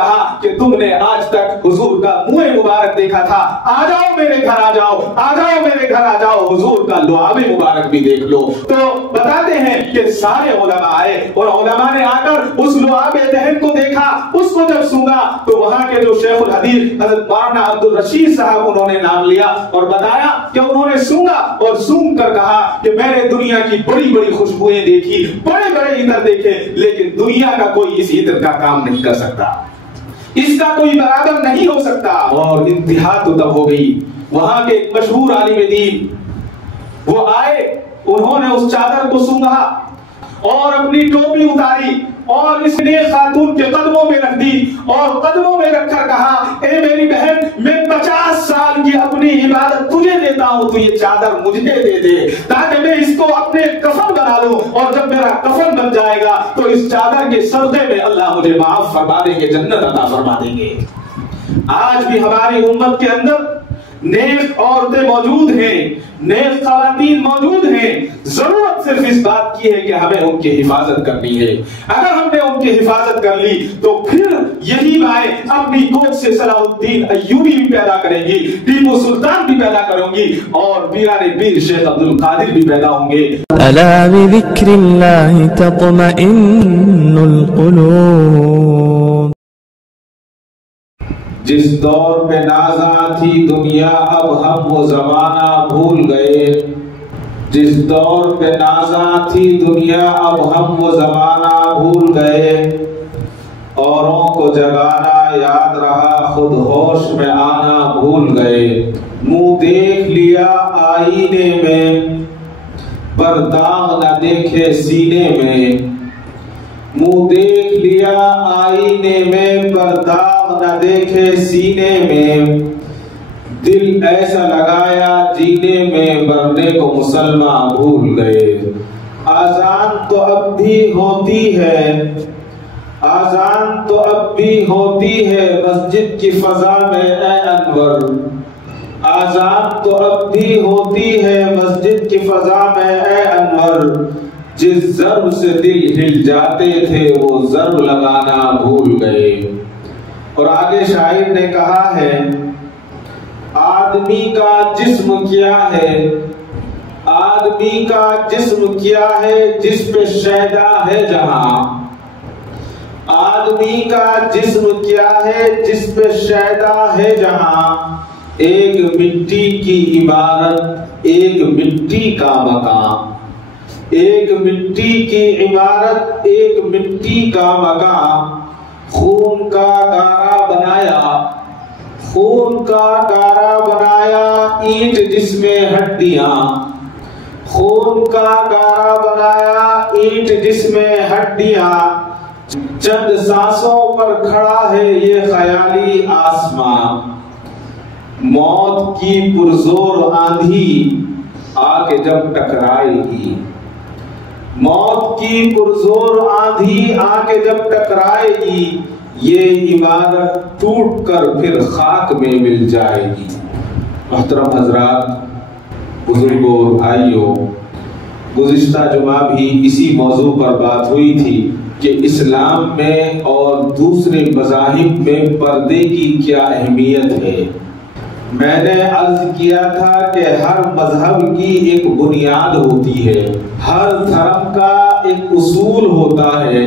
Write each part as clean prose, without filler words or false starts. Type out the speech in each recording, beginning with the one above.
کہا کہ تم نے آج تک حضور کا منہ مبارک دیکھا تھا، آ جاؤ میرے گھر آ جاؤ، آ جاؤ میرے گھر آ جاؤ، حضور کا لعاب مبارک بھی دیکھ لو۔ تو بتاتے ہیں کہ سارے علماء آئے اور علماء نے آ کر اس لعاب دہن کو دیکھا، اس کو جب سونگا تو وہاں کے جو شیخ الحدیث حضرت مولانا عبدالرشید صاحب انہوں نے نام لیا اور بتایا کہ انہوں نے سونگا اور سونگ کر کہا کہ میں نے دنیا کی بڑی بڑی خوشبوئیں دیکھی، بڑے بڑے عطر دیکھے، لیکن دنیا کا کوئی اس عطر کا کام نہیں کر سکتا، اس کا کوئی برابر نہیں ہو سکتا۔ اور انتہا تو تب ہو گئی، وہاں کے ایک مشہور عالم دین وہ آئے، انہوں نے اس چادر کو سونگا اور اپنی ٹوپی اتاری اور اس نے خاتون کے قدموں میں رکھ دی اور قدموں میں رکھ کر کہا اے میری بہن، میں 50 سال کی اپنی عبادت تجھے دیتا ہوں، تو یہ چادر مجھے دے دے تاکہ میں اس کو اپنے کفن بنا لوں، اور جب میرا کفن بن جائے گا تو اس چادر کے صدقے میں اللہ مجھے معاف فرما دیں گے، جنت عطا فرما دیں گے۔ آج بھی ہماری امت کے اندر نیک عورتیں موجود ہیں، نیک خواتین موجود ہیں، ضرورت صرف اس بات کی ہے کہ ہمیں ان کی حفاظت کرنی ہے۔ اگر ہم نے ان کی حفاظت کر لی تو پھر یہی مائیں اپنی کوکھ سے صلاح الدین ایوبی بھی پیدا کریں گی، ٹیپو سلطان بھی پیدا کریں گی، اور پیران پیر شیخ عبد القادر بھی پیدا ہوں گے۔ الا بذکر اللہ تطمئن القلوب۔ جس دور پہ نازاں تھی دنیا اب ہم وہ زمانہ بھول گئے، جس دور پہ نازاں تھی دنیا اب ہم وہ زمانہ بھول گئے، اوروں کو جگانا یاد رہا خود ہوش میں آنا بھول گئے، منہ دیکھ لیا آئینے میں پر داغ نہ دیکھے سینے میں، منہ دیکھ لیا آئینے میں پر داغ نہ دیکھے سینے میں، دل ایسا لگایا جینے میں مرنے کو مسلمان بھول گئے۔ آذان تو اب بھی ہوتی ہے، آذان تو اب بھی ہوتی ہے مسجد کی فضا میں اے انور، آذان تو اب بھی ہوتی ہے مسجد کی فضا میں اے انور، جس ضرب سے دل ہل جاتے تھے وہ ضرب لگانا بھول گئے۔ اور آگے شاعر نے کہا ہے آدمی کا جسم کیا ہے، آدمی کا جسم کیا ہے جس پہ شیدا ہے جہاں، آدمی کا جسم کیا ہے جس پہ شیدا ہے جہاں، ایک مٹی کی عمارت ایک مٹی کا مکان، ایک مٹی کی عمارت ایک مٹی کا مکان، خون کا گارا بنایا، خون کا گارا بنایا اینٹ جس میں ہڈیاں، خون کا گارا بنایا اینٹ جس میں ہڈیاں، چند سانسوں پر کھڑا ہے یہ خیالی آسمان، موت کی پرزور آندھی آ کے جب ٹکرائے گی، موت کی پرزور آندھی آ کے جب ٹکرائے گی، یہ عمارت ٹوٹ کر پھر خاک میں مل جائے گی۔ محترم حضرات، بزرگوں اور بھائیوں، گزشتہ جمعہ بھی اسی موضوع پر بات ہوئی تھی کہ اسلام میں اور دوسرے مذاہب میں پردے کی کیا اہمیت ہے۔ میں نے عرض کیا تھا کہ ہر مذہب کی ایک بنیاد ہوتی ہے، ہر دھرم کا ایک اصول ہوتا ہے۔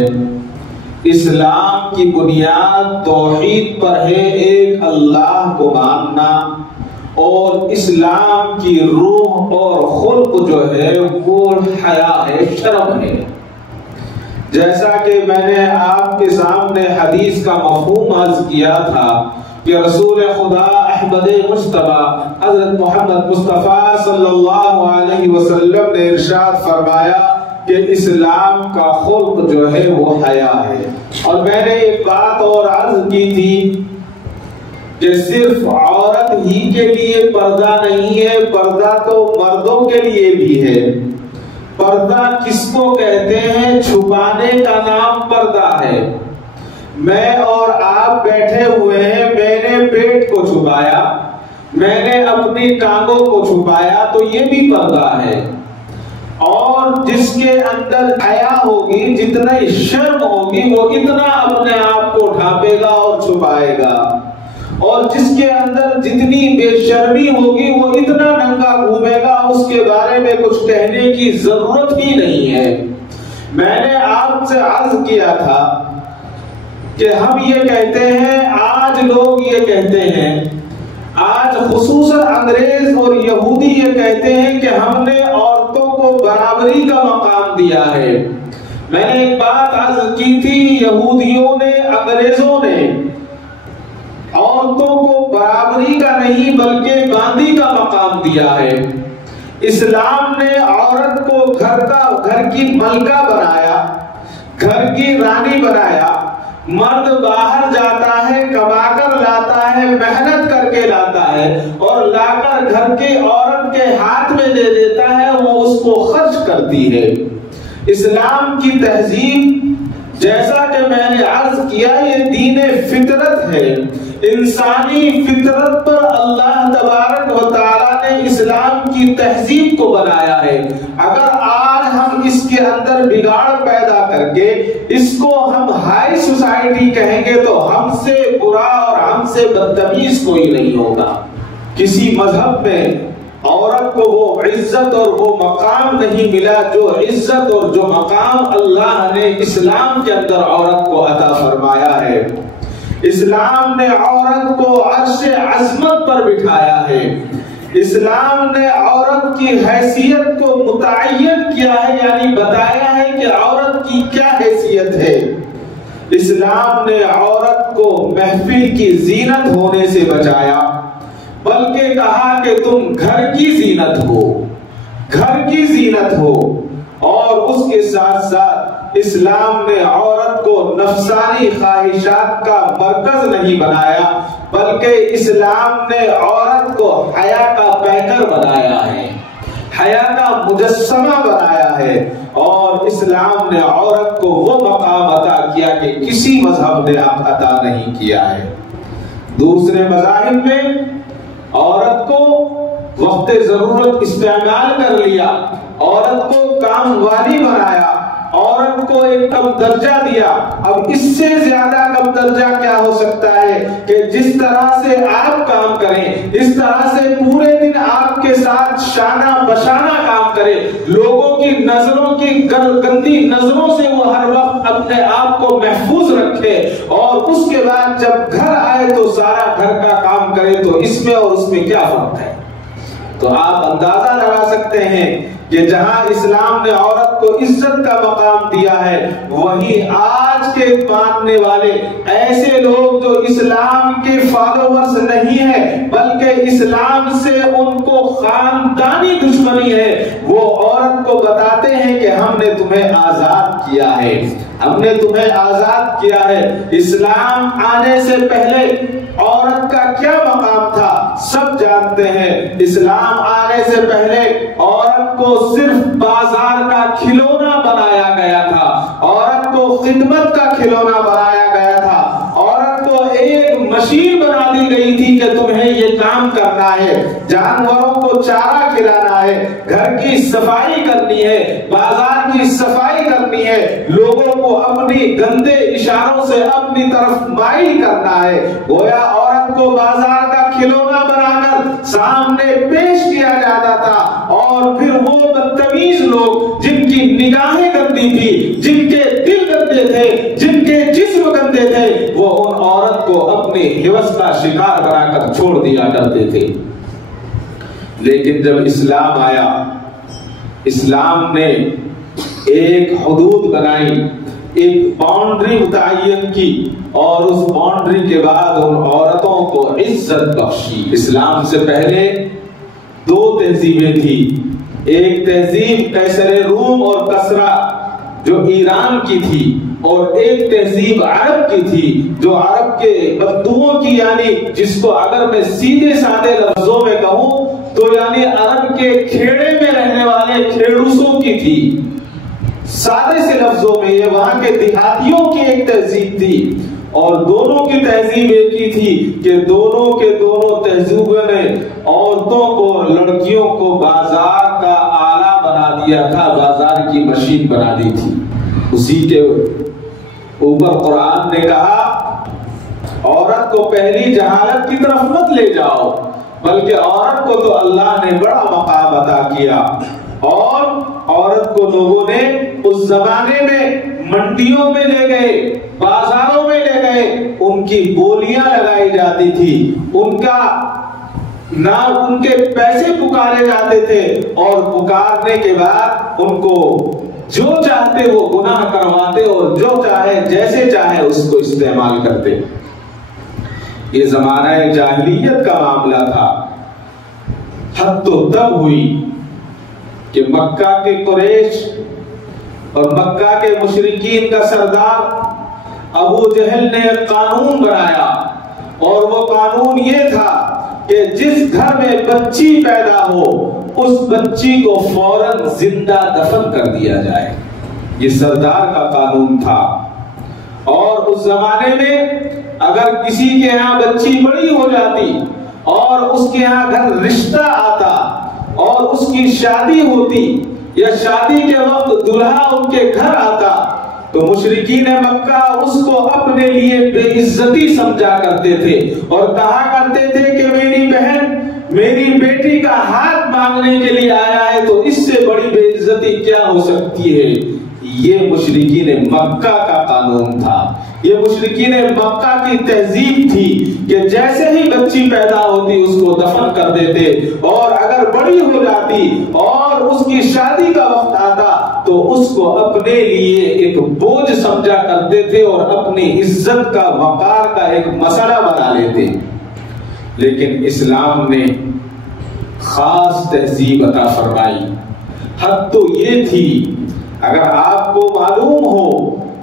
اسلام کی بنیاد توحید پر ہے، ایک اللہ کو ماننا، اور اسلام کی روح اور خلق جو ہے وہ حیا ہے، شرم ہے۔ جیسا کہ میں نے آپ کے سامنے حدیث کا مفہوم عرض کیا تھا کہ رسول خدا احمد مصطفیٰ حضرت محمد مصطفیٰ صلی اللہ علیہ وسلم نے ارشاد فرمایا کہ اسلام کا خلق جو ہے وہ حیا ہے۔ اور میں نے ایک بات اور عرض کی تھی کہ صرف عورت ہی کے لیے پردہ نہیں ہے، پردہ تو مردوں کے لیے بھی ہے۔ پردہ کس کو کہتے ہیں؟ چھپانے کا نام پردہ ہے۔ میں اور آپ بیٹھے ہوئے ہیں، میں نے پیٹ کو چھپایا، میں نے اپنی ٹانگوں کو چھپایا، تو یہ بھی پردہ ہے۔ اور جس کے اندر حیا ہوگی، جتنا شرم ہوگی، وہ اتنا اپنے آپ کو ڈھانپے گا اور چھپائے گا، اور جس کے اندر جتنی بے شرمی ہوگی وہ اتنا ننگا گھومے گا، اس کے بارے میں کچھ کہنے کی ضرورت ہی نہیں ہے۔ میں نے آپ سے عرض کیا تھا کہ ہم یہ کہتے ہیں، آج لوگ یہ کہتے ہیں، آج خصوصاً انگریز اور یہودی یہ کہتے ہیں کہ ہم نے عورتوں کو برابری کا مقام دیا ہے۔ میں نے ایک بات عرض کی تھی، یہودیوں نے، انگریزوں نے عورتوں کو برابری کا نہیں بلکہ باندی کا مقام دیا ہے۔ اسلام نے عورت کو گھر کی ملکہ بنایا، گھر کی رانی بنایا۔ مرد باہر جاتا ہے، کما کر لاتا ہے، محنت کر کے لاتا ہے، اور لا کر گھر کی عورت کے ہاتھ میں دے دیتا ہے، وہ اس کو خرچ کرتی ہے۔ اسلام کی تہذیب، جیسا کہ میں نے عرض کیا، یہ دین فطرت ہے۔ انسانی فطرت پر اللہ تبارک و تعالیٰ نے اسلام کی تہذیب کو بنایا ہے۔ اگر آج ہم اس کے اندر بگاڑ پیدا کر کے اس کو ہم ہائی سوسائٹی کہیں گے تو ہم سے برا اور ہم سے بدتمیز کوئی نہیں ہوگا۔ کسی مذہب میں عورت کو وہ عزت اور وہ مقام نہیں ملا جو عزت اور جو مقام اللہ نے اسلام کے اندر عورت کو عطا فرمایا ہے۔ اسلام نے عورت کو عرش عظمت پر بٹھایا ہے۔ اسلام نے عورت کی حیثیت کو متعین کیا ہے، یعنی بتایا ہے کہ عورت کی کیا حیثیت ہے۔ اسلام نے عورت کو محفل کی زینت ہونے سے بچایا، بلکہ کہا کہ تم گھر کی زینت ہو، گھر کی زینت ہو۔ اور اس کے ساتھ ساتھ اسلام نے عورت کو نفسانی خواہشات کا مرکز نہیں بنایا، بلکہ اسلام نے عورت کو حیا کا پیکر بنایا ہے، حیا کا مجسمہ بنایا ہے، اور اسلام نے عورت کو وہ مقام عطا کیا کہ کسی مذہب نے عطا نہیں کیا ہے۔ دوسرے مذاہب میں عورت کو وقت ضرورت استعمال کر لیا، عورت کو کام والی بنایا، عورت کو ایک کم درجہ دیا۔ اب اس سے زیادہ کم درجہ کیا ہو سکتا ہے کہ جس طرح سے آپ کام کریں، اس طرح سے پورے دن آپ کے ساتھ شانہ بشانہ کام کرے، لوگوں کی نظروں کی گندی نظروں سے وہ ہر وقت اپنے آپ کو محفوظ رکھے، اور اس کے بعد جب گھر آئے تو سارا گھر کا کام کرے، تو اس میں اور اس میں کیا فرق ہے؟ تو آپ اندازہ لگا سکتے ہیں کہ جہاں اسلام نے عورت کو عزت کا مقام دیا ہے، وہی آج کے ماننے والے ایسے لوگ جو اسلام کے فالوورز نہیں ہیں بلکہ اسلام سے ان کو خاندانی دشمنی ہے، وہ عورت کو بتاتے ہیں کہ ہم نے تمہیں آزاد کیا ہے، ہم نے تمہیں آزاد کیا ہے۔ اسلام آنے سے پہلے عورت کا کیا مقام تھا سب جانتے ہیں۔ اسلام آنے سے پہلے عورت کو صرف بازار کا کھلونا بنایا گیا تھا، عورت کو خدمت کا کھلونا بنایا گیا تھا، عورت کو ایک مشین بنا دی گئی تھی کہ تمہیں یہ کام کرنا ہے، جانوروں کو چارہ کھلانا ہے، گھر کی صفائی کرنی ہے، بازار کی صفائی کرنی ہے، لوگوں کو اپنی گندے اشاروں سے اپنی طرف مائل کرنا ہے۔ گویا عورت کو بازار کا کھلونا بنا کر سامنے پیش کیا جاتا تھا، اور پھر وہ بدتمیز لوگ جن کی نگاہیں گندی تھی، جن کے دل گندے تھے، جن کے جسم گندے تھے، وہ ان عورت کو اپنی ہوس کا شکار بنا کر چھوڑ دیا کرتے تھے۔ لیکن جب اسلام آیا، اسلام نے ایک حدود بنائی، ایک باؤنڈری متعین کی، اور اس باؤنڈری کے بعد ان عورتوں کو عزت بخشی۔ اسلام سے پہلے دو تہذیبیں تھی، ایک تہذیب قیصر روم اور کسرا جو ایران کی تھی، اور ایک تہذیب عرب کی تھی جو عرب کے بدوؤں کی، یعنی جس کو اگر میں سیدھے سادے لفظوں میں کہوں تو یعنی عرب کے کھیڑے میں رہنے والے کھیڑوسوں کی تھی۔ سادے سے لفظوں میں یہ وہاں کے دیہاتیوں کی ایک تہذیب تھی، اور دونوں کی تہذیب ایک ہی تھی کہ دونوں کے دونوں تہذیبوں نے عورتوں کو، لڑکیوں کو بازار کا آلہ بنا دیا تھا، بازار کی مشین بنا دی تھی۔ اسی کے اوپر قرآن نے کہا عورت کو پہلی جہالت کی طرف مت لے جاؤ، بلکہ عورت کو تو اللہ نے بڑا مقام عطا کیا، اور عورت کو لوگوں نے اس زمانے میں منڈیوں میں لے گئے، بازاروں میں لے گئے، ان کی بولیاں لگائی جاتی تھی، ان کے پیسے پکارے جاتے تھے، اور پکارنے کے بعد ان کو جو چاہتے وہ گناہ کرواتے اور جو چاہے جیسے چاہے اس کو استعمال کرتے۔ یہ زمانہ جاہلیت کا معاملہ تھا۔ حد تو تب ہوئی کہ مکہ کے قریش اور مکہ کے مشرکین کا سردار ابو جہل نے ایک قانون بنایا، اور وہ قانون یہ تھا کہ جس گھر میں بچی پیدا ہو اس بچی کو فوراً زندہ دفن کر دیا جائے۔ یہ سردار کا قانون تھا۔ اور اس زمانے میں اگر کسی کے ہاں بچی بڑی ہو جاتی اور اس کے ہاں گھر رشتہ آتا اور اس کی شادی ہوتی، یا شادی کے وقت دلہا ان کے گھر آتا، تو مشرکین مکہ اس کو اپنے لیے بے عزتی سمجھا کرتے تھے، اور کہا کرتے تھے کہ میری بہن میری بیٹی کا ہاتھ مانگنے کے لیے آیا ہے تو اس سے بڑی بے عزتی کیا ہو سکتی ہے۔ یہ مشرکین مکہ کا قانون تھا، یہ مشرکین مکہ کی تہذیب تھی کہ جیسے ہی بچی پیدا ہوتی اس کو دفن کر دیتے، اور اگر بڑی ہو جاتی اور اس کی شادی کا وقت آتا تو اس کو اپنے لیے ایک بوجھ سمجھا کرتے تھے اور اپنی عزت کا وقار کا ایک مسئلہ بنا لیتے۔ لیکن اسلام نے خاص تہذیب عطا فرمائی۔ حد تو یہ تھی، اگر آپ کو معلوم ہو،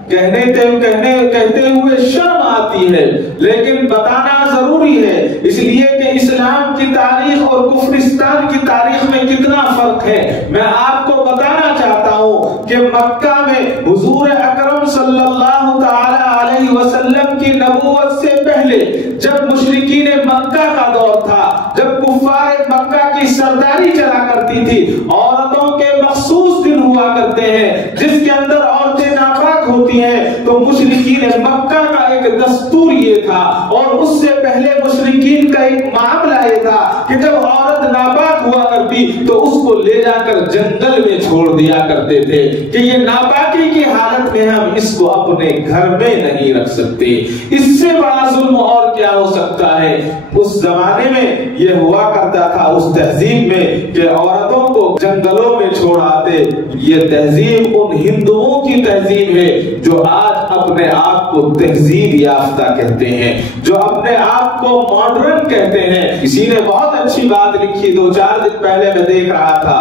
کہتے ہوئے شرم آتی ہے، لیکن بتانا ضروری ہے، اس لیے کہ اسلام کی تاریخ اور کفرستان کی تاریخ میں کتنا فرق ہے۔ میں آپ کو بتانا چاہتا ہوں کہ مکہ میں حضور اکرم صلی اللہ تعالی علیہ وسلم کی نبوت سے پہلے جب مشرکین مکہ کا دور تھا، جب کفار مکہ کی سرداری چلا کرتی تھی، عورتوں کے مخصوص دن ہوا کرتے ہیں جس کے اندر عورتیں ناپاک ہوتی ہیں، تو مشرکین مکہ کا ایک دستور یہ تھا، اور اس سے پہلے مشرکین کا ایک معاملہ یہ تھا کہ جب عورت ناپاک ہوا کرتی تو اس کو لے جا کر جنگل میں چھوڑ دیا کرتے تھے کہ یہ ناپاکی کی حالت میں ہم اس کو اپنے گھر میں نہیں رکھ سکتے۔ اس سے بڑا ظلم اور کیا ہو سکتا ہے؟ اس زمانے میں یہ ہوا کرتا تھا، اس تہذیب میں، کہ عورتوں کو جنگلوں میں چھوڑ آتے۔ یہ تہذیب ان ہندوؤں کی تہذیب ہے جو آج اپنے آپ کو تہذیب یافتہ کہتے ہیں، جو اپنے آپ کو ماڈرن کہتے ہیں۔ کسی نے بہت اچھی بات لکھی 2-4 دن پہلے میں دیکھ رہا تھا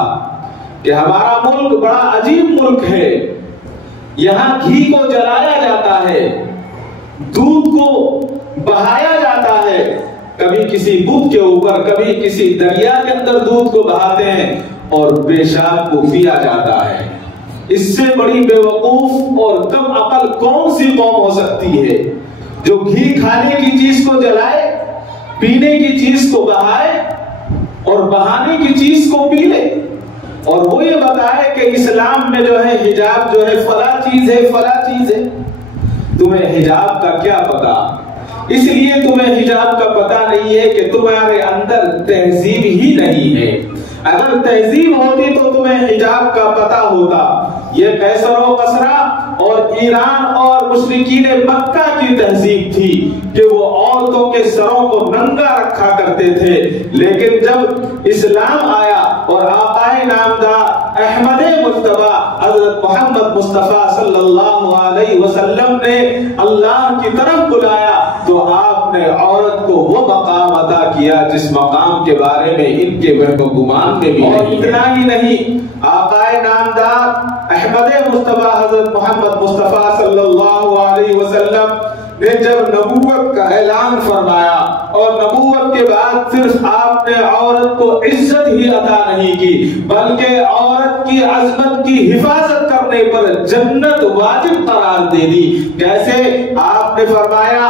کہ ہمارا ملک بڑا عجیب ملک ہے، یہاں گھی کو جلایا جاتا ہے، دودھ کو بہایا جاتا ہے، کبھی کسی بت کے اوپر، کبھی کسی دریا کے اندر دودھ کو بہاتے ہیں اور پیشاب کو پیا جاتا ہے۔ اس سے بڑی بے وقوف اور کم عقل کون سی قوم ہو سکتی ہے جو گھی کھانے کی چیز کو جلائے، پینے کی چیز کو بہائے اور بہانے کی چیز کو پی لے، اور وہ یہ بتائے کہ اسلام میں جو ہے حجاب جو ہے فلاں چیز ہے، فلاں چیز ہے۔ تمہیں حجاب کا کیا پتا؟ اس لیے تمہیں حجاب کا پتا نہیں ہے کہ تمہارے اندر تہذیب ہی نہیں ہے۔ اگر تہذیب ہوتی تو تمہیں حجاب کا پتا ہوتا۔ یہ قیصر و کسرا اور ایران اور مشرکین مکہ کی تہذیب تھی کہ وہ عورتوں کے سروں کو ننگا رکھا کرتے تھے، لیکن جب اسلام آیا اور آقائے نامدار احمد مجتبی حضرت محمد مصطفیٰ صلی اللہ علیہ وسلم نے اللہ کی طرف بلایا تو آپ نے عورت کو وہ مقام عطا کیا جس مقام کے بارے میں ان کے وہم و گمان میں بھی اور اتنا ہی نہیں، آقائے نامدار احمد مصطفیٰ حضرت محمد مصطفیٰ صلی اللہ علیہ وسلم نے جب نبوت کا اعلان فرمایا، اور نبوت کے بعد صرف آپ نے عورت کو عزت ہی عطا نہیں کی بلکہ عورت کی عظمت کی حفاظت کرنے پر جنت واجب قرار دے دی۔ کیسے؟ آپ نے فرمایا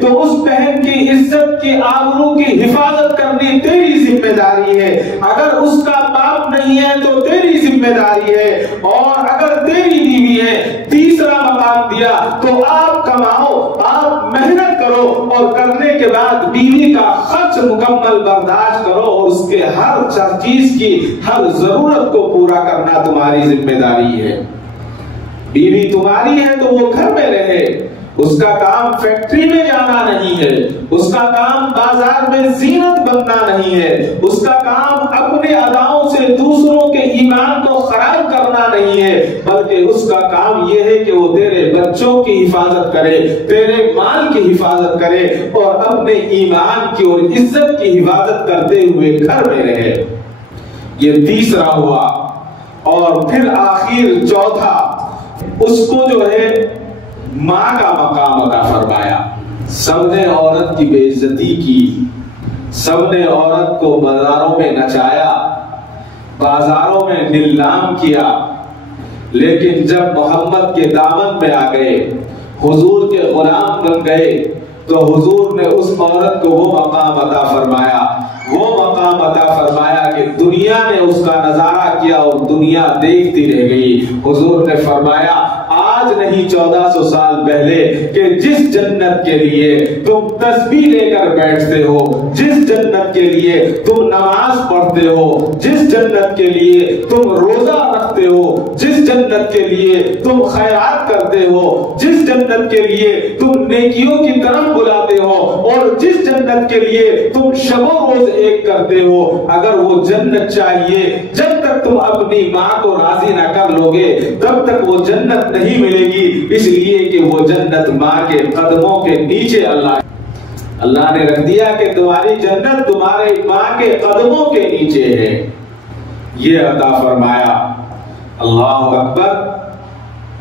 تو اس بہن کی عزت کی آبرو کی حفاظت کرنی تیری ذمہ داری ہے. اگر اس کا باپ نہیں ہے تو تیری ذمہ داری ہے. اور اگر تیری بیوی ہے, تیسرا مقام دیا تو آپ کماؤ, آپ محنت کرو, اور کرنے کے بعد بیوی کا خرچ مکمل برداشت کرو, اور اس کے ہر چیز کی ہر ضرورت کو پورا کرنا تمہاری ذمہ داری ہے. بیوی تمہاری ہے تو وہ گھر میں رہے, اس کا کام فیکٹری میں جانا نہیں ہے, اس کا کام بازار میں زینت بننا نہیں ہے, اس کا کام اپنے اداؤں سے دوسروں کے ایمان کو خراب کرنا نہیں ہے, بلکہ اس کا کام یہ ہے کہ وہ تیرے بچوں کی حفاظت کرے, تیرے مال کی حفاظت کرے, اور اپنے ایمان کی اور عزت کی حفاظت کرتے ہوئے گھر میں رہے. یہ تیسرا ہوا. اور پھر آخر چوتھا, اس کو جو ہے ماں کا مقام عطا فرمایا. سب نے عورت کی بے عزتی کی, سب نے عورت کو بازاروں میں نچایا, بازاروں میں نیلام کیا, لیکن جب محمد کے دامن میں آ گئے, حضور کے غلام بن گئے, تو حضور نے اس عورت کو وہ مقام عطا فرمایا, وہ مقام عطا فرمایا کہ دنیا نے اس کا نظارہ کیا اور دنیا دیکھتی رہ گئی. حضور نے فرمایا آج نہیں 1400 سال پہلے کہ جس جنت کے لیے تم تسبیح لے کر بیٹھتے ہو, جس جنت کے لیے تم نماز پڑھتے ہو, جس جنت کے لیے تم روزہ رکھتے ہو, جس جنت کے لیے تم خیرات کرتے ہو, جس جنت کے لیے تم نیکیوں کی طرف بلاتے ہو, اور جس جنت کے لیے تم شب و روز ایک کرتے ہو, اگر وہ جنت چاہیے, جب تک تم اپنی ماں کو راضی نہ کر لوگے تب تک وہ جنت نہیں ملے گی. اس لیے کہ وہ جنت ماں کے قدموں کے نیچے اللہ نے رکھ دیا کہ تمہاری جنت تمہارے ماں کے قدموں کے نیچے ہے. یہ عطا فرمایا. اللہ اکبر.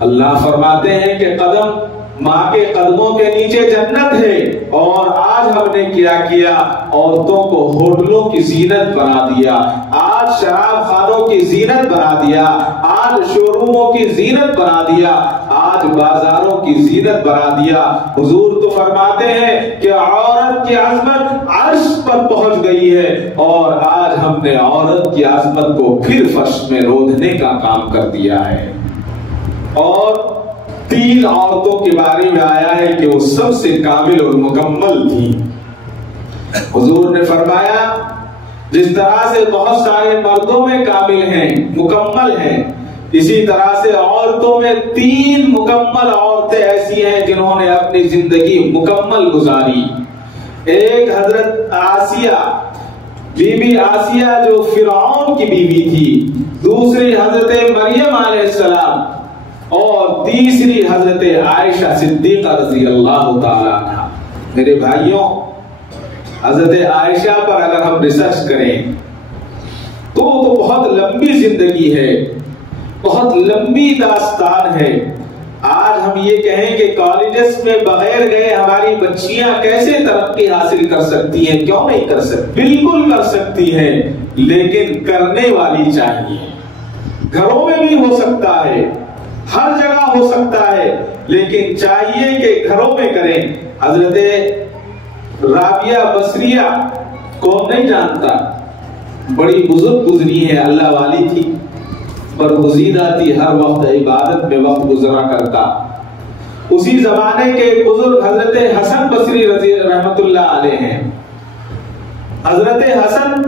اللہ فرماتے ہیں کہ قدم ماں کے قدموں کے نیچے جنت ہے. اور آج ہم نے کیا کیا, عورتوں کو ہوٹلوں کی زینت بنا دیا, آج شراب خانوں کی زینت بنا دیا, آج شوروموں کی زینت بنا دیا, آج بازاروں کی زینت بنا دیا. حضور تو فرماتے ہیں کہ عورت کی عظمت عرش پر پہنچ گئی ہے, اور آج ہم نے عورت کی عظمت کو پھر فرش میں رودنے کا کام کر دیا ہے. اور 3 عورتوں کے بارے میں آیا ہے کہ وہ سب سے کامل اور مکمل تھی. حضور نے فرمایا جس طرح سے بہت سارے مردوں میں کامل ہیں, مکمل ہیں, اسی طرح سے عورتوں میں 3 مکمل عورتیں ایسی ہیں جنہوں نے اپنی زندگی مکمل گزاری. ایک حضرت آسیہ, بی بی آسیہ جو فرعون کی بیوی تھی, دوسری حضرت مریم علیہ السلام, اور تیسری حضرت عائشہ صدیقہ رضی اللہ تعالی عنہ. میرے بھائیوں, حضرت عائشہ پر اگر ہم ریسرچ کریں تو بہت لمبی زندگی ہے, بہت لمبی داستان ہے. آج ہم یہ کہیں کہ کالجز میں بغیر گئے ہماری بچیاں کیسے ترقی حاصل کر سکتی ہیں, کیوں نہیں کر سکتی؟ بالکل کر سکتی ہیں, لیکن کرنے والی چاہیے. گھروں میں بھی ہو سکتا ہے, ہر جگہ ہو سکتا ہے, لیکن چاہیے کہ گھروں میں کریں. حضرت رابعہ بصریہ کون نہیں جانتا, بڑی بزرگ گزری ہے, اللہ والی تھی, برگزیدہ تھی, ہر وقت عبادت میں وقت گزرا کرتا. اسی زمانے کے بزرگ حضرت حسن بصری رضی رحمت اللہ علیہ ہیں. حضرت حسن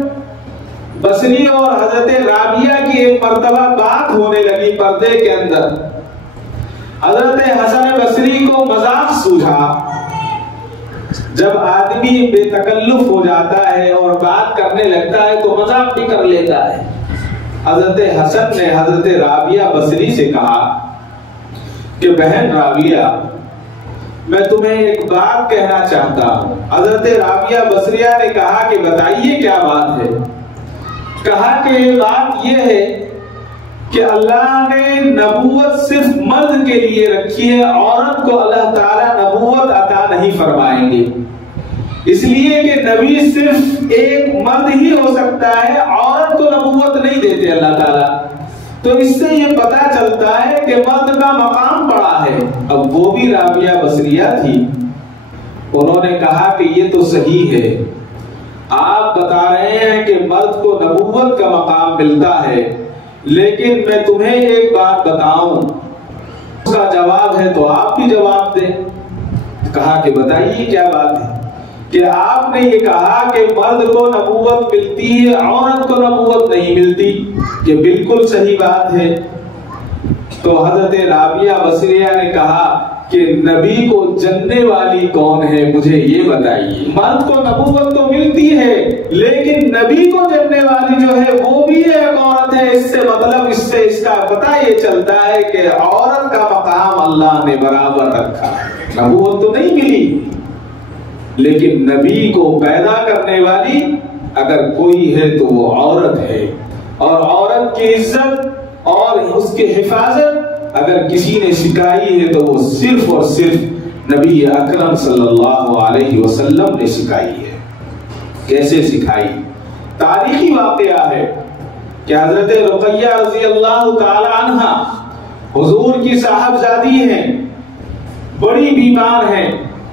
بصری اور حضرت رابعہ کی ایک مرتبہ بات ہونے لگی پردے کے اندر. حضرت حسن بصری کو مذاق سوجھا. جب آدمی بے تکلف ہو جاتا ہے اور بات کرنے لگتا ہے تو مذاق بھی کر لیتا ہے. حضرت حسن نے حضرت رابعہ بصری سے کہا کہ بہن رابعہ, میں تمہیں ایک بات کہنا چاہتا ہوں. حضرت رابعہ بصریہ نے کہا کہ بتائیے کیا بات ہے. کہا کہ یہ بات یہ ہے کہ اللہ نے نبوت صرف مرد کے لیے رکھی ہے, عورت کو اللہ تعالیٰ نبوت عطا نہیں فرمائیں گے, اس لیے کہ نبی صرف ایک مرد ہی ہو سکتا ہے, عورت کو نبوت نہیں دیتے اللہ تعالیٰ. تو اس سے یہ پتا چلتا ہے کہ مرد کا مقام بڑا ہے. اب وہ بھی رابعہ بصریہ تھی, انہوں نے کہا کہ یہ تو صحیح ہے، آپ بتا رہے ہیں کہ مرد کو نبوت کا مقام ملتا ہے، لیکن میں تمہیں ایک بات بتاؤں، اس کا جواب ہے تو آپ بھی جواب دیں۔ کہا کہ بتائیے کیا بات ہے؟ کہ آپ نے یہ کہا کہ مرد کو نبوت ملتی ہے، عورت کو نبوت نہیں ملتی، یہ بالکل صحیح بات ہے۔ تو حضرت رابعہ بصریہ نے کہا کہ نبی کو جننے والی کون ہے، مجھے یہ بتائیے۔ مرد کو نبوت تو ملتی ہے، لیکن نبی کو جننے والی جو ہے وہ بھی ایک عورت ہے۔ اس سے مطلب اس کا پتہ یہ چلتا ہے کہ عورت کا مقام اللہ نے برابر رکھا ہے۔ نبوت تو نہیں ملی، لیکن نبی کو پیدا کرنے والی اگر کوئی ہے تو وہ عورت ہے، اور عورت کی عزت اور اس کی حفاظت اگر کسی نے سکھائی ہے تو وہ صرف اور صرف نبی اکرم صلی اللہ علیہ وسلم نے سکھائی ہے۔ کیسے سکھائی؟ تاریخی واقعہ ہے کہ حضرت رقیہ رضی اللہ تعالی عنہ حضور کی صاحبزادی ہیں، بڑی بیمار ہیں،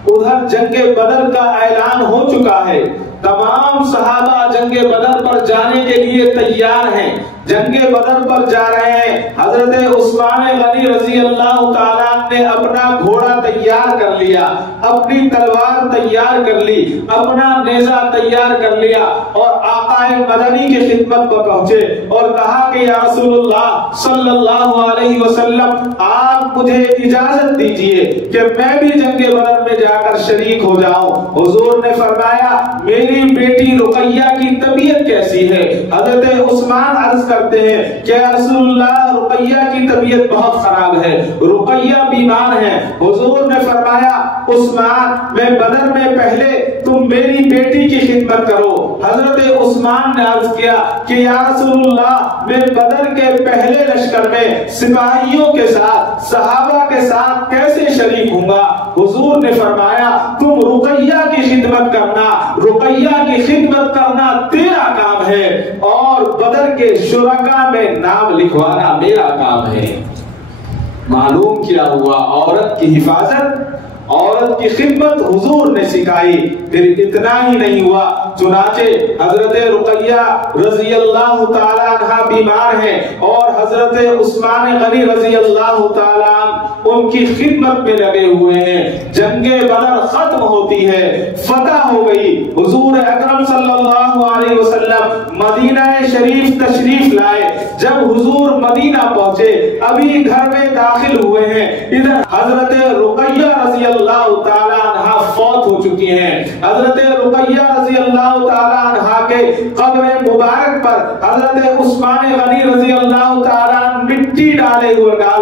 ادھر جنگ بدر کا اعلان ہو چکا ہے، تمام صحابہ جنگ بدر پر جانے کے لیے تیار ہیں، جنگ بدر پر جا رہے ہیں۔ حضرت عثمان غنی رضی اللہ تعالیٰ نے اپنا گھوڑا تیار کر لیا، اپنی تلوار تیار کر لی، اپنا نیزہ تیار کر لیا، اور آقا مدنی کی خدمت پر پہنچے اور کہا کہ یا رسول اللہ صلی اللہ علیہ وسلم، آپ مجھے اجازت دیجئے کہ میں بھی جنگ بدر میں جا کر شریک ہو جاؤں۔ حضور نے فرمایا میری بیٹی رقیہ کی طبیعت کیسی ہے؟ حضرت عثمان عرض کرتے ہیں کہ یا رسول اللہ رقیہ کی طبیعت بہت خراب ہے، رقیہ بیمار ہے۔ حضور نے فرمایا عثمان میں بدر میں پہلے تم میری بیٹی کی خدمت کرو۔ حضرت عثمان نے عرض کیا کہ یا رسول اللہ میں بدر کے پہلے لشکر میں سپاہیوں کے ساتھ صحابہ کے ساتھ کیسے شریک ہوں گا؟ حضور نے فرمایا تم رقیہ کی خدمت کرنا، رقیہ کی خدمت کرنا تیرا کام ہے، اور بدر کے شرکاء میں نام لکھوانا میرا کام ہے۔ معلوم کیا ہوا؟ عورت کی حفاظت، عورت کی خدمت حضور نے سکھائی۔ پھر اتنا ہی نہیں ہوا، چنانچہ حضرت رقیہ رضی اللہ تعالیٰ عنہ بیمار ہیں، اور حضرت عثمان غنی رضی اللہ تعالیٰ عنہ ان کی خدمت میں لگے ہوئے ہیں۔ جنگ بدر ختم ہوتی ہے، فتح ہو گئی، حضور اکرم صلی اللہ علیہ وسلم مدینہ شریف تشریف لائے۔ جب حضور مدینہ پہنچے، ابھی گھر میں داخل ہوئے ہیں، ادھر حضرت رقیہ رضی اللہ تعالیٰ عنہ فوت ہو چکی ہیں۔ حضرت رقیہ رضی اللہ تعالیٰ عنہ کے قبر مبارک پر حضرت عثمان غنی رضی اللہ تعالیٰ عنہ مٹی ڈال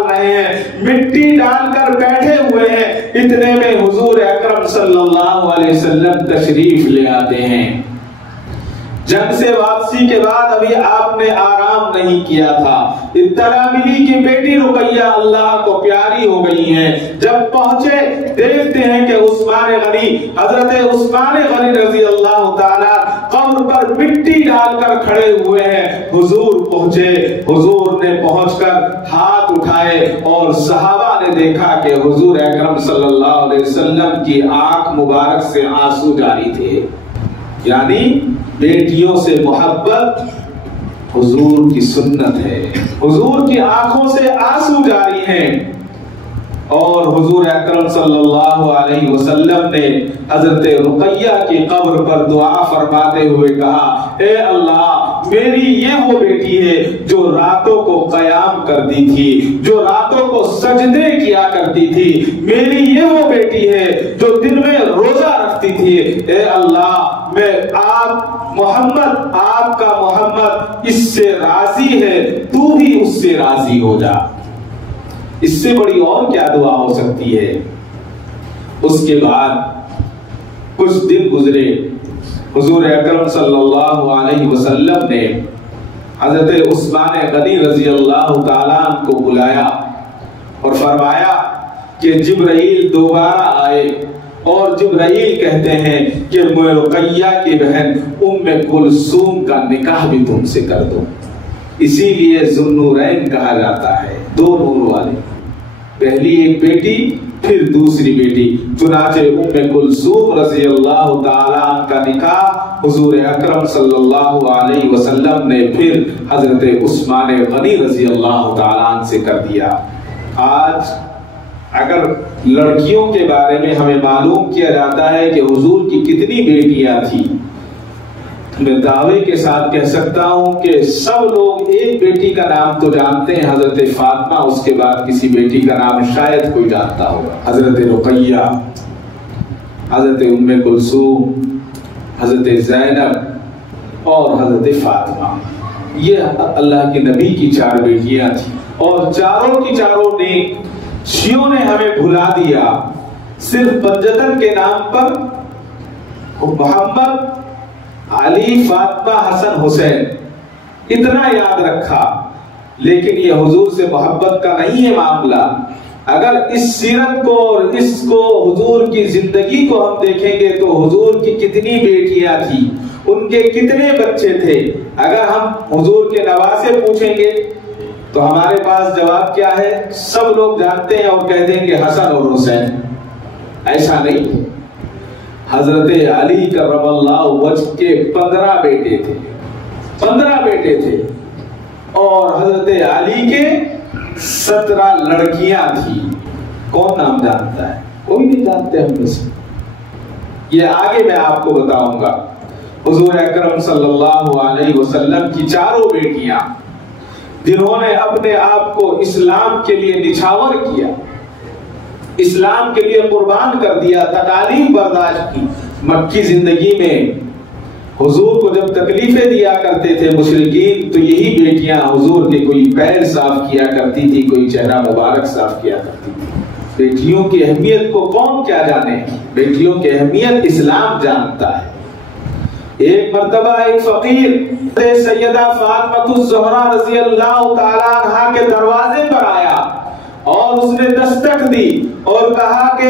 رہے ہیں، مٹی ڈال کر بیٹھے ہوئے ہیں۔ اتنے میں حضور اکرم صلی اللہ علیہ وسلم تشریف لے آتے ہیں۔ جنگ سے واپسی کے بعد ابھی آپ نے آرام نہیں کیا تھا، اطلاع ملی کہ بیٹی رقیہ اللہ کو پیاری ہو گئی ہیں۔ جب پہنچے دیکھتے ہیں کہ عثمان غنی، حضرت عثمان غنی رضی اللہ تعالیٰ قبر پر مٹی ڈال کر کھڑے ہوئے ہیں۔ حضور پہنچے، حضور نے پہنچ کر ہاتھ اٹھائے، اور صحابہ نے دیکھا کہ حضور اکرم صلی اللہ علیہ وسلم کی آنکھ مبارک سے آنسو جاری تھے۔ یعنی بیٹیوں سے محبت حضور کی سنت ہے، حضور کی آنکھوں سے آنسو جاری ہیں۔ اور حضور اکرم صلی اللہ علیہ وسلم نے حضرت رقیہ کی قبر پر دعا فرماتے ہوئے کہا اے اللہ میری یہ وہ بیٹی ہے جو راتوں کو قیام کرتی تھی، جو راتوں کو سجدے کیا کرتی تھی، میری یہ وہ بیٹی ہے جو دن میں روزہ رکھتی تھی۔ اے اللہ میں آپ کا محمد اس سے راضی ہے، تو بھی اس سے راضی ہو جا۔ اس سے بڑی اور کیا دعا ہو سکتی ہے؟ اس کے بعد کچھ دن گزرے، حضور اکرم صلی اللہ علیہ وسلم نے حضرت عثمان غنی رضی اللہ تعالیٰ عنہ کو بلایا اور فرمایا کہ جبرائیل دوبارہ آئے، اور جبرائیل کہتے ہیں کہ میں رقیہ کی بہن ام کلثوم کا نکاح بھی تم سے کر دوں۔ اسی لیے ذوالنورین کہا جاتا ہے، دو نور والے، پہلی ایک بیٹی پھر دوسری بیٹی چنانچہ ام کلثوم رضی اللہ تعالیٰ عنہ کا نکاح حضور اکرم صلی اللہ علیہ وسلم نے پھر حضرت عثمان غنی رضی اللہ تعالیٰ عنہ سے کر دیا۔ آج اگر لڑکیوں کے بارے میں ہمیں معلوم کیا جاتا ہے کہ حضور کی کتنی بیٹیاں تھیں، میں دعوے کے ساتھ کہہ سکتا ہوں کہ سب لوگ ایک بیٹی کا نام تو جانتے ہیں، حضرت فاطمہ، اس کے بعد کسی بیٹی کا نام شاید کوئی جانتا ہوگا، حضرت رقیہ، حضرت ام کلثوم، حضرت زینب اور حضرت فاطمہ۔ یہ اللہ کے نبی کی 4 بیٹیاں تھیں، اور چاروں کی چاروں نے شیعوں نے ہمیں بھلا دیا، صرف بنجتن کے نام پر محمد، علی، فاطمہ، حسن، حسین اتنا یاد رکھا، لیکن یہ حضور سے محبت کا نہیں ہے معاملہ۔ اگر اس سیرت کو اور اس کو حضور کی زندگی کو ہم دیکھیں گے تو حضور کی کتنی بیٹیاں تھیں، ان کے کتنے بچے تھے، اگر ہم حضور کے نواسے پوچھیں گے تو ہمارے پاس جواب کیا ہے؟ سب لوگ جانتے ہیں اور کہہ دیں گے حسن اور حسین۔ ایسا نہیں، حضرت علی کرم اللہ وجہ کے 15 بیٹے تھے، 15 بیٹے تھے، اور حضرت علی کے 17 لڑکیاں تھیں۔ کون نام جانتا ہے؟ کوئی نہیں جانتے ہم میں سے۔ یہ آگے میں آپ کو بتاؤں گا۔ حضور اکرم صلی اللہ علیہ وسلم کی 4 بیٹیاں جنہوں نے اپنے آپ کو اسلام کے لیے نچھاور کیا، اسلام کے لیے قربان کر دیا، تکالیف برداشت کی۔ مکی زندگی میں حضور کو جب تکلیفیں دیا کرتے تھے مشرکین، تو یہی بیٹیاں حضور کے کوئی پیر صاف کیا کرتی تھی، کوئی چہرہ مبارک صاف کیا کرتی تھی۔ بیٹیوں کی اہمیت کو کون کیا جانے؟ بیٹیوں کی اہمیت اسلام جانتا ہے۔ ایک مرتبہ ایک فقیر سیدہ فاطمہ الزہرا رضی اللہ تعالیٰ عنہا کے دروازے پر آیا اور اس نے دستک دی اور کہا کہ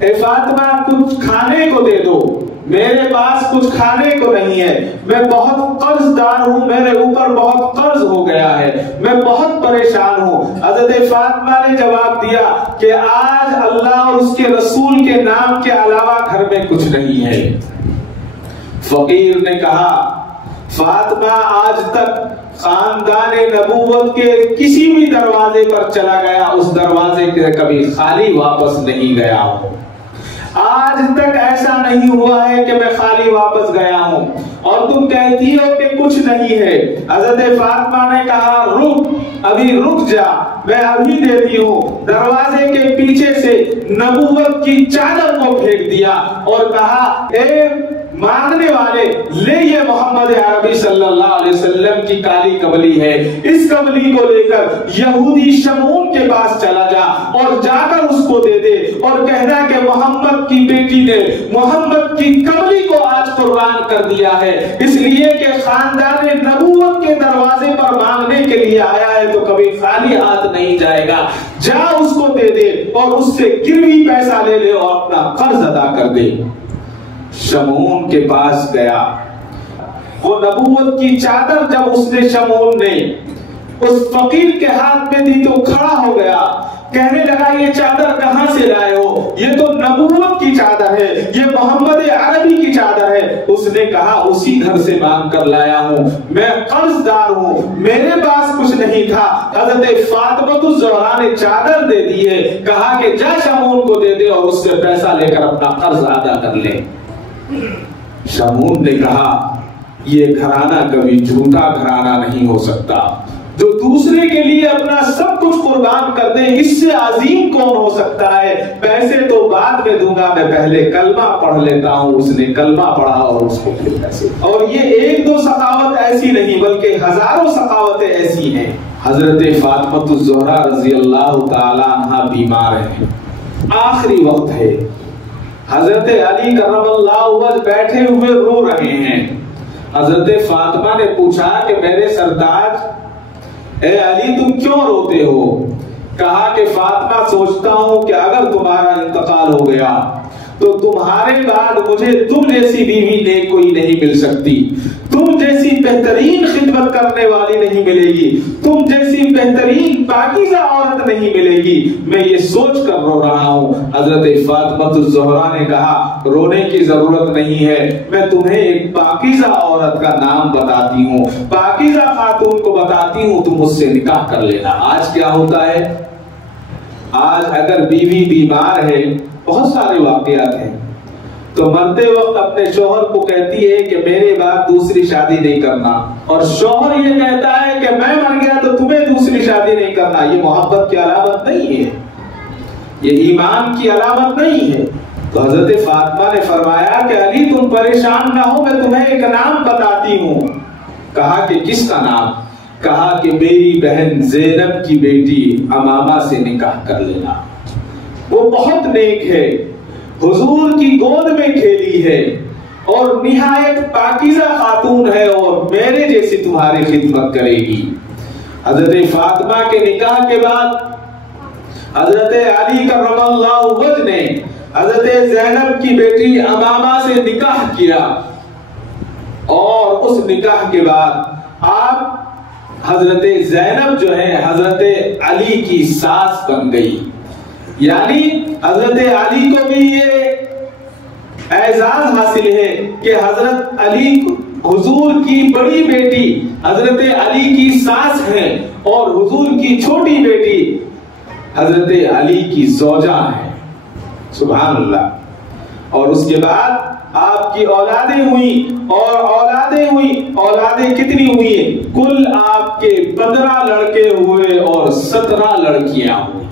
اے فاطمہ کچھ کھانے کو دے دو، میرے پاس کچھ کھانے کو نہیں ہے، میں بہت قرض دار ہوں، میرے اوپر بہت قرض ہو گیا ہے، میں بہت پریشان ہوں۔ حضرت فاطمہ نے جواب دیا کہ آج اللہ اور اس کے رسول کے نام کے علاوہ گھر میں کچھ نہیں ہے۔ فقیر نے کہا فاطمہ آج تک خاندان نبوت کے کسی بھی دروازے پر چلا گیا، اس دروازے کے کبھی خالی واپس نہیں گیا ہوں، آج تک ایسا نہیں ہوا ہے کہ میں خالی واپس گیا ہوں، اور تم کہتی ہو کہ کچھ نہیں ہے۔ حضرت فاطمہ نے کہا رک، ابھی رک جا، میں ابھی دیتی ہوں۔ دروازے کے پیچھے سے نبوت کی چادر کو پھینک دیا اور کہا اے مانگنے والے، لے یہ محمد عربی صلی اللہ علیہ وسلم کی کالی کملی ہے، اس کملی کو لے کر یہودی شمعون کے پاس چلا جا اور جا کر اس کو دے دے اور کہنا کہ محمد کی بیٹی نے محمد کی کملی کو آج قربان کر دیا ہے، اس لیے کہ خاندان نبوت کے دروازے پر مانگنے کے لیے آیا ہے تو کبھی خالی ہاتھ نہیں جائے گا، جا اس کو دے دے اور اس سے گروی پیسہ لے لے اور اپنا قرض ادا کر دے۔ شمعون کے پاس گیا، وہ نبوت کی چادر جب اس نے شمعون نے اس فقیر کے ہاتھ میں دی تو کھڑا ہو گیا، کہنے لگا یہ چادر کہاں سے لائے ہو؟ یہ تو نبوت کی چادر ہے، یہ محمد عربی کی چادر ہے۔ اس نے کہا اسی گھر سے مانگ کر لایا ہوں، میں قرض دار ہوں، میرے پاس کچھ نہیں تھا۔ حضرت فاطمہ الزہرا نے چادر دے دی ہے، کہا کہ جا شمعون کو دے دے اور اس سے پیسہ لے کر اپنا قرض ادا کر لے۔ شمعون نے کہا یہ گھرانہ کبھی جھوٹا گھرانہ نہیں ہو سکتا، جو دوسرے کے لیے اپنا سب کچھ قربان کر دے، اس سے عظیم کون ہو سکتا ہے؟ پیسے تو بعد میں دوں گا، میں پہلے کلمہ پڑھ لیتا ہوں۔ اس نے کلمہ پڑھا اور اس کو پھر پیسے، اور یہ ایک دو سخاوت ایسی نہیں بلکہ ہزاروں سخاوتیں ایسی ہیں۔ حضرت فاطمہ الزہرا رضی اللہ تعالی عنہا بیمار ہیں، آخری وقت ہے، حضرت علی کرم اللہ وجہ بیٹھے ہوئے رو رہے ہیں۔ حضرت فاطمہ نے پوچھا کہ میرے سردار اے علی تم کیوں روتے ہو؟ کہا کہ فاطمہ سوچتا ہوں کہ اگر تمہارا انتقال ہو گیا تو تمہارے بعد مجھے تم جیسی بیوی نیک کوئی نہیں مل سکتی، تم جیسی بہترین خدمت کرنے والی نہیں ملے گی، تم جیسی بہترین پاکیزہ عورت نہیں ملے گی، میں یہ سوچ کر رو رہا ہوں۔ حضرت فاطمہ الزہرا نے کہا رونے کی ضرورت نہیں ہے، میں تمہیں ایک پاکیزہ عورت کا نام بتاتی ہوں، پاکیزہ خاتون کو بتاتی ہوں، تم اس سے نکاح کر لینا۔ آج کیا ہوتا ہے، آج اگر بیوی بیمار ہے، بہت سارے واقعات ہیں، تو مرتے وقت اپنے شوہر کو کہتی ہے کہ میرے بعد دوسری شادی نہیں کرنا، اور شوہر یہ کہتا ہے کہ میں مر گیا تو تمہیں دوسری شادی نہیں کرنا۔ یہ محبت کی علامت نہیں ہے، یہ ایمان کی علامت نہیں ہے۔ تو حضرت فاطمہ نے فرمایا کہ علی تم پریشان نہ ہو، میں تمہیں ایک نام بتاتی ہوں۔ کہا کہ کس کا نام؟ کہا کہ میری بہن زینب کی بیٹی امامہ سے نکاح کر لینا، وہ بہت نیک ہے، حضور کی گود میں کھیلی ہے اور نہایت پاکیزہ خاتون ہے، اور میرے جیسی تمہاری خدمت کرے گی۔ حضرت فاطمہ کے نکاح کے بعد حضرت علی کرم اللہ وجہ نے حضرت زینب کی بیٹی امامہ سے نکاح کیا، اور اس نکاح کے بعد آپ حضرت زینب جو ہے حضرت علی کی ساس بن گئی، یعنی حضرت علی کو بھی یہ اعزاز حاصل ہے کہ حضرت علی حضور کی بڑی بیٹی حضرت علی کی ساس ہے، اور حضور کی چھوٹی بیٹی حضرت علی کی زوجہ ہے۔ سبحان اللہ۔ اور اس کے بعد آپ کی اولادیں ہوئیں، اور اولادیں کتنی ہوئی ہیں؟ کل آپ کے 15 لڑکے ہوئے اور 17 لڑکیاں ہوئی۔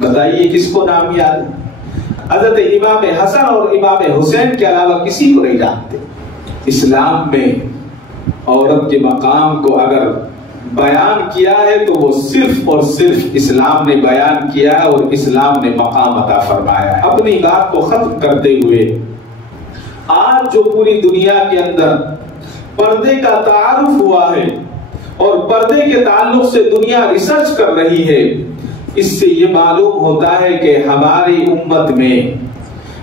بتائیے کس کو نام یاد ہے؟ حضرت امام حسن اور امام حسین کے علاوہ کسی کو نہیں جانتے۔ اسلام میں عورت کے مقام کو اگر بیان کیا ہے تو وہ صرف اور صرف اسلام نے بیان کیا ہے، اور اسلام نے مقام عطا فرمایا ہے۔ اپنی بات کو ختم کرتے ہوئے، آج جو پوری دنیا کے اندر پردے کا تعارف ہوا ہے اور پردے کے تعلق سے دنیا ریسرچ کر رہی ہے، اس سے یہ معلوم ہوتا ہے کہ ہماری امت میں،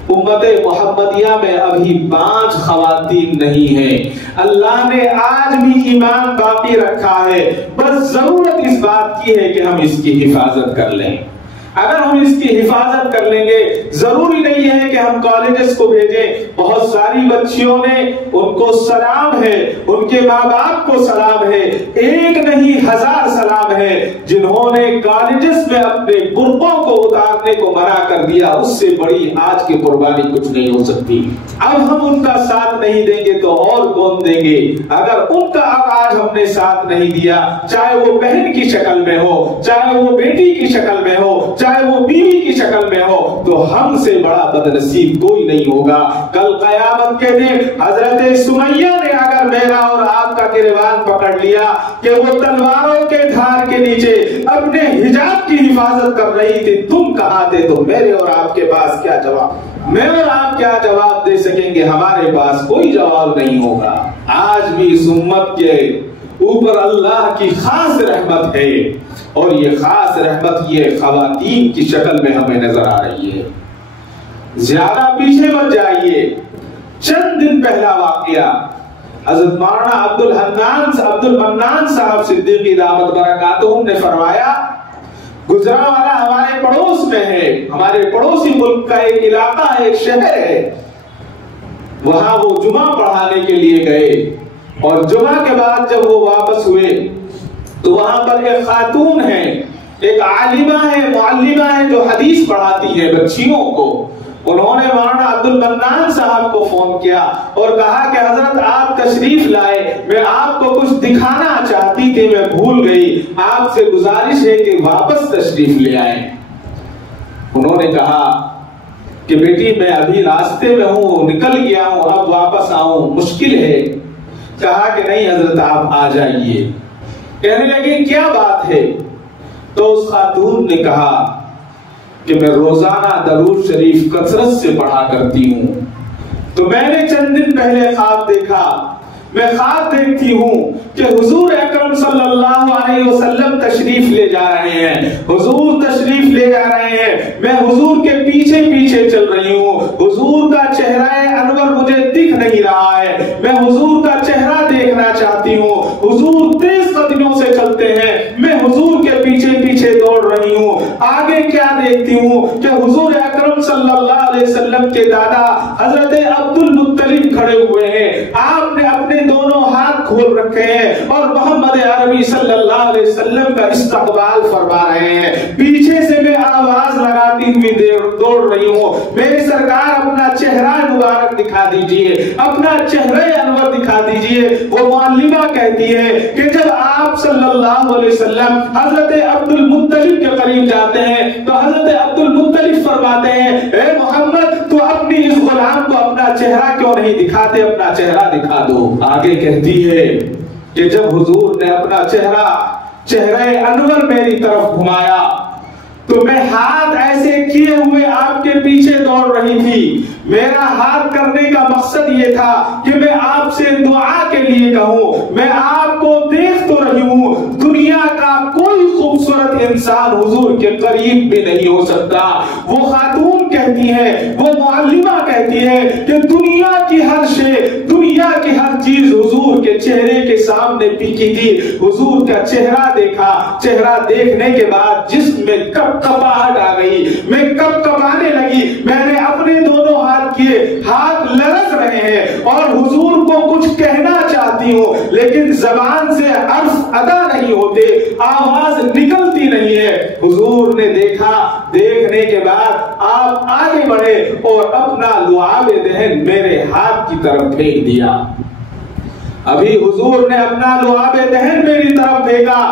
امت محمدیہ میں ابھی 5 خواتین نہیں ہیں۔ اللہ نے آج بھی ایمان باقی رکھا ہے، بس ضرورت اس بات کی ہے کہ ہم اس کی حفاظت کر لیں۔ اگر ہم اس کی حفاظت کر لیں گے، ضروری نہیں ہے کہ ہم کالجز کو بھیجیں۔ بہت ساری بچیوں نے، ان کو سلام ہے، ان کے ماں باپ کو سلام ہے، ایک نہیں 1000 سلام ہے، جنہوں نے کالجز میں اپنے برقعوں کو اتارنے کو منع کر دیا۔ اس سے بڑی آج کی قربانی کچھ نہیں ہو سکتی۔ اب ہم ان کا ساتھ نہیں دیں گے تو اور کون دیں گے؟ اگر ان کا اب آج ہم نے ساتھ نہیں دیا، چاہے وہ بہن کی شکل میں ہو، چاہے وہ بیٹی کی شکل میں ہو، چاہے وہ بیوی کی شکل میں ہو، تو ہم سے بڑا بدنصیب کوئی نہیں ہوگا۔ کل قیامت کے دن حضرت سمیہ نے اگر میرا اور آپ کا گریبان پکڑ لیا کہ وہ تلواروں کے دھار کے نیچے اپنے حجاب کی حفاظت کر رہی تھی، تم کہاں تھے؟ تو میرے اور آپ کے پاس کیا جواب؟ میں اور آپ کیا جواب دے سکیں گے؟ ہمارے پاس کوئی جواب نہیں ہوگا۔ آج بھی اس امت کے اوپر اللہ کی خاص رحمت ہے، اور یہ خاص رحمت یہ خواتین کی شکل میں ہمیں نظر آ رہی ہے۔ زیادہ پیچھے مت جائیے، چند دن پہلا واقعہ، حضرت مولانا عبد المنان صاحب صدیقی دامت برکاتہم نے فرمایا، گجرانوالہ ہمارے پڑوس میں ہے، ہمارے پڑوسی ملک کا ایک علاقہ ہے، ایک شہر ہے، وہاں وہ جمعہ پڑھانے کے لیے گئے، اور جمعہ کے بعد جب وہ واپس ہوئے تو وہاں پر ایک خاتون ہے، ایک عالمہ ہے، معلمہ ہے، جو حدیث پڑھاتی ہے بچیوں کو۔ انہوں نے مولانا عبد المنان صاحب کو فون کیا اور کہا کہ حضرت آپ تشریف لائے، میں آپ کو کچھ دکھانا چاہتی تھی، میں بھول گئی، آپ سے گزارش ہے کہ واپس تشریف لے آئیں۔ انہوں نے کہا کہ بیٹی میں ابھی راستے میں ہوں، نکل گیا ہوں، اب واپس آؤں مشکل ہے۔ کہا کہ نہیں حضرت آپ آ جائیے۔ کہنے لگے کیا بات ہے؟ تو اس خاتون نے کہا کہ میں روزانہ درود شریف کثرت سے پڑھا کرتی ہوں، تو میں نے چند دن پہلے خواب دیکھا، میں خواب دیکھتی ہوں کہ حضور اکرم صلی اللہ علیہ وسلم تشریف لے جا رہے ہیں، حضور تشریف لے جا رہے ہیں، میں حضور کے پیچھے پیچھے چل رہی ہوں، حضور کا چہرہ انور مجھے دکھ نہیں رہا ہے، میں حضور کا چہرہ دیکھنا چاہتی ہوں، حضور تیز قدموں سے چلتے ہیں، میں حضور کے پیچھے پیچھے دوڑ رہی ہوں، آگے کیا دیکھتی ہوں کہ حضور اکرم صلی اللہ علیہ وسلم کے دادا حضرت عبد المطلب کھڑے ہوئے ہیں، آپ نے اپنے دونوں ہاتھ کھول رکھے ہیں اور محمد عربی صلی اللہ علیہ وسلم کا استقبال فرما رہے ہیں، پیچھے سے میں آواز لگاتی ہوئی دوڑ رہی ہوں، میرے سرکار اپنا چہرہ مبارک دکھا دیجئے، اپنا چہرہ انور دکھا دیجئے۔ وہ معلمہ کہتی ہے کہ جب آپ صلی اللہ علیہ وسلم حضرت عبد المطلب کے قریب جاتے ہیں تو حضرت عبد المطلب فرماتے ہیں اے محمد تو اپنی اس غلام کو اپنا چہرہ کیوں نہیں دکھاتے، اپنا چہرہ دکھا دو۔ آگے کہتی ہے کہ جب حضور نے اپنا چہرہ انور میری طرف گھمایا تو میں ہاتھ ایسے کیے ہوئے آپ کے پیچھے دوڑ رہی تھی، میرا ہاتھ کرنے کا مقصد یہ تھا کہ میں آپ سے دعا کے لیے کہوں، میں آپ کو دیکھ تو رہی ہوں، دنیا کا کوئی خوبصورت انسان حضور کے قریب بھی نہیں ہو سکتا۔ وہ خاتون کہتی ہے، وہ معلمہ کہتی ہے کہ دنیا کی ہر شے، دنیا کی ہر چیز حضور کے چہرے کے سامنے پھیکی تھی، حضور کا چہرہ دیکھا، چہرہ دیکھنے کے بعد جسم میں کپاہٹ آ گئی، میں کپانے لگی، میں نے اپنے دونوں ہاتھ کیے، ہاتھ لرز رہے ہیں اور حضور کو کچھ کہنا چاہتی ہوں لیکن زبان سے عرض ادا نہیں ہوتے، آواز نکلتی نہیں ہے۔ حضور نے دیکھا، دیکھنے کے بعد آپ آگے بڑھے اور اپنا لعاب دہن میرے ہاتھ کی طرف پھینک دیا۔ ابھی حضور نے اپنا لعاب دہن میری طرف پھینکا،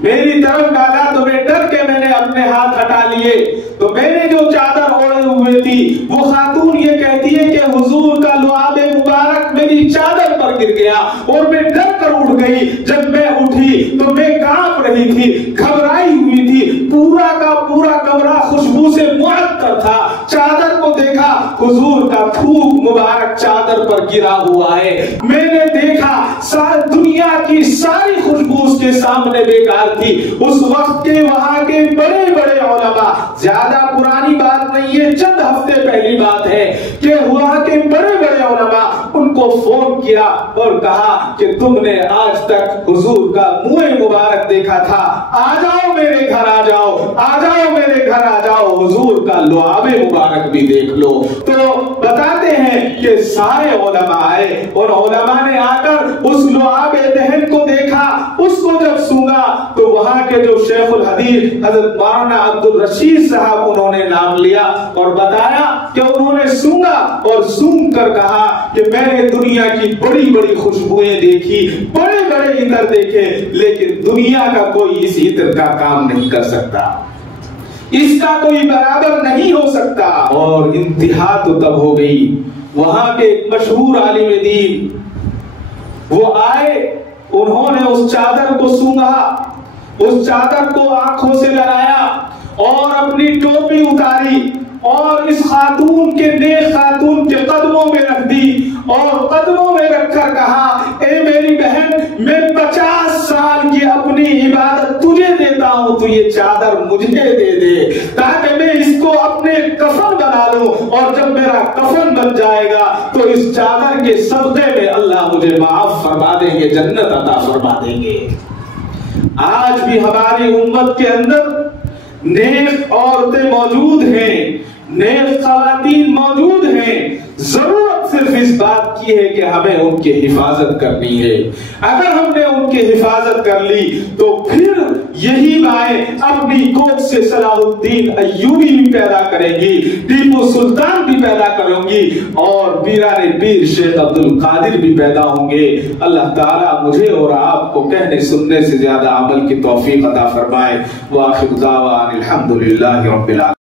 میری طرف ڈالا تو میں ڈر کے میں نے اپنے ہاتھ ہٹا لیے، تو میں نے جو چادر اوڑے ہوئے تھی وہ خاتون یہ کہتی ہے کہ حضور کا لعاب مبارک میری چادر پر گر گیا اور میں ڈر کر اٹھ گئی، جب میں اٹھی تو میں کانپ رہی تھی، گھبرائی ہوئی تھی، پورا کا پورا کمرہ خوشبو سے معطر تھا، چادر کو دیکھا حضور کا تھوک مبارک چادر پر گرا ہوا ہے، میں نے دیکھا دنیا کی ساری خوشبو اس کے سامنے بیکار تھی۔ اس وقت کے وہاں کے بڑے بڑے علماء، زیادہ پرانی بات نہیں ہے، چند ہفتے پہلی بات ہے کہ وہاں کے بڑے بڑے علماء ان کو فون کیا اور کہا کہ تم نے آج تک حضور کا منہ مبارک دیکھا تھا، آ جاؤ میرے گھر، آ جاؤ، آ جاؤ میرے گھر، آ جاؤ، حضور کا لعاب مبارک بھی دیکھ لو۔ تو بتاتے ہیں کہ سارے علماء آئے اور علماء نے آ کر اس لعاب دہن کو دیکھا، اس کو جب سونگا تو وہاں کے جو شیخ الحدیث حضرت مولانا عبد الرشید صاحب انہوں نے نام لیا اور بتایا کہ انہوں نے سونگا اور سونگ کر کہا کہ میں نے دنیا کی بڑی بڑی خوشبوئیں دیکھی، بڑے بڑے عطر دیکھے، لیکن دنیا کا کوئی اس عطر کا کام نہیں کر سکتا، اس کا کوئی برابر نہیں ہو سکتا۔ اور انتہا تو تب ہو گئی، وہاں کے مشہور عالم دین وہ آئے، انہوں نے اس چادر کو سونگا، اس چادر کو آنکھوں سے لگایا اور اپنی ٹوپی اتاری اور اس خاتون کے نیک خاتون کے قدموں میں رکھ دی اور قدموں میں رکھ کر کہا اے میری بہن، میں 50 سال کی اپنی عبادت تجھے دیتا ہوں، تو یہ چادر مجھے دے دے تاکہ میں اس کو اپنے کفن بنا لوں، اور جب میرا کفن بن جائے گا تو اس چادر کے صدقے میں اللہ مجھے معاف فرما دیں گے، جنت عطا فرما دیں گے۔ آج بھی ہماری امت کے اندر نیک عورتیں موجود ہیں، نیک خواتین موجود ہیں، ضرورت صرف اس بات کی ہے کہ ہمیں ان کی حفاظت کرنی ہے۔ اگر ہم نے ان کی حفاظت کر لی تو پھر یہی مائیں اپنی کوکھ سے صلاح الدین ایوبی بھی پیدا کریں گی، ٹیپو سلطان بھی پیدا کریں گی، اور پیران پیر شیخ عبد القادر بھی پیدا ہوں گے۔ اللہ تعالیٰ مجھے اور آپ کو کہنے سننے سے زیادہ عمل کی توفیق عطا فرمائے۔ وآخر دعوانا الحمدللہ رب العالمین۔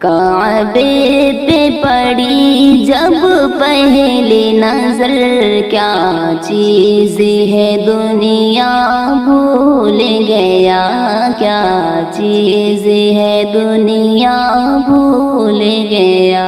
کعبے پہ پڑی جب پہلی نظر، کیا چیز ہے دنیا بھول گیا، کیا چیز ہے دنیا بھول گیا۔